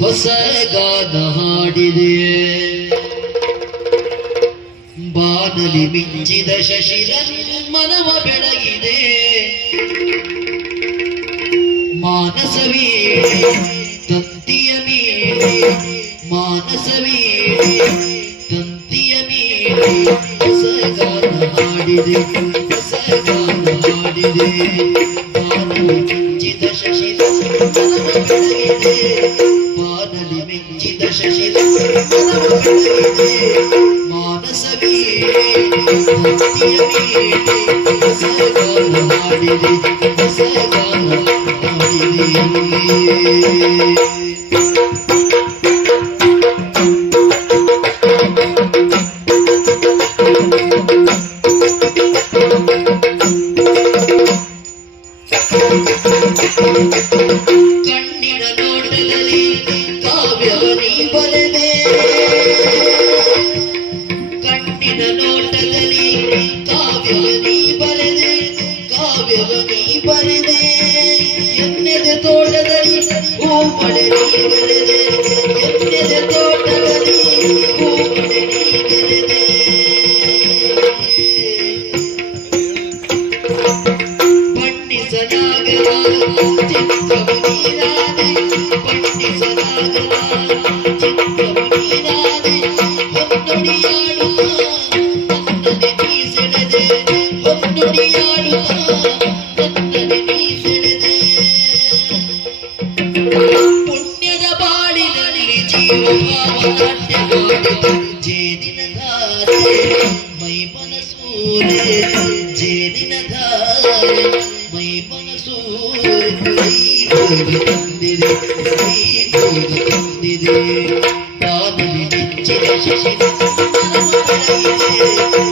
ಹೊಸ ಗಾನ ಹಾಡಿದೆ ಬಾನಲಿ ಮಿಂಚಿದ ಶಶಿರನ್ ಮನವ ಬೆಳಗಿದೆ ಮಾನಸವೀಡಿ ತಂತಿಯ ಮೀಡಿ ಮಾನಸವೀಡಿ ತಂತಿಯ ಮೀಡಿ ಹೊಸ ಗಾನ ಹಾಡಿದೆ ಹೊಸ ಗಾನ ಹಾಡಿದೆ ಬಾನಲಿ ಮಿಂಚಿದ ಶಶಿರನ್ ಮನವ ಬೆಳಗಿದೆ ಬಾನಲಿ ಮಿಂಚಿದ ಶಶಿರನ್ ಮನವ ಬೆಳಗಿದೆ ಮಾನಸವೀಡಿ ತಂತಿಯ ಮೀಡಿ ಹೊಸ ಗಾನ ಹಾಡಿದೆ ಹೊಸ ಗಾನ ಕಣ್ಣಿನ ನೋಟದಲ್ಲಿ ಕಾವ್ಯವ ನೀ ಬರೆದೆ ಕಣ್ಣಿನ ನೋಟದಲ್ಲಿ ಕಾವ್ಯವ ನೀ ಬರೆದೆ ಕಾವ್ಯವ ನೀ ಬರೆದೆ ಎನ್ನೆದೆ ತೋಟದಲ್ಲಿ ಹೂ ಮಳೆ ನೀ ಬೆಳೆದೆ ಎನ್ನೆದೆ ತೋಟದಲ್ಲಿ ಹೂ ಮಳೆ ನೀ ಬೆಳೆದೆ ಬಣ್ಣಿಸಲಾಗದ ಚಿತ್ರವು ನೀನಾದೆ ಬಣ್ಣಿಸಲಾಗದ ಚಿತ್ರವು ನೀನಾದೆ ಹೊನ್ನೊಡಿಯಾಡುತ್ತ ನನ್ನನೆ ನೀ ಸೆಳೆದೆ ಹೊನ್ನೊಡಿಯಾಡುತ್ತ ನನ್ನನೆ ನೀ ಸೆಳೆದೆ ಪುಣ್ಯದ ಬಾಳಿನಲ್ಲಿ ಜೀವಭಾವ ನಾಟ್ಯವಾಡಿದ ಜೇನಿನ ಧಾರೆ ಮೈ ಮನಸೂರೆ ಜೇನಿನ ಧಾರೆ ಮೈ ಮನಸೂರೆ ಕೈಗೋಗಿ ತಂದಿದೆ ಕೈಗೋಗಿ ತಂದಿದೆ ಬಾನಲಿ ಮಿಂಚಿದ ಶಶಿರನ್ ಮನವ ಬೆಳಗಿದೆ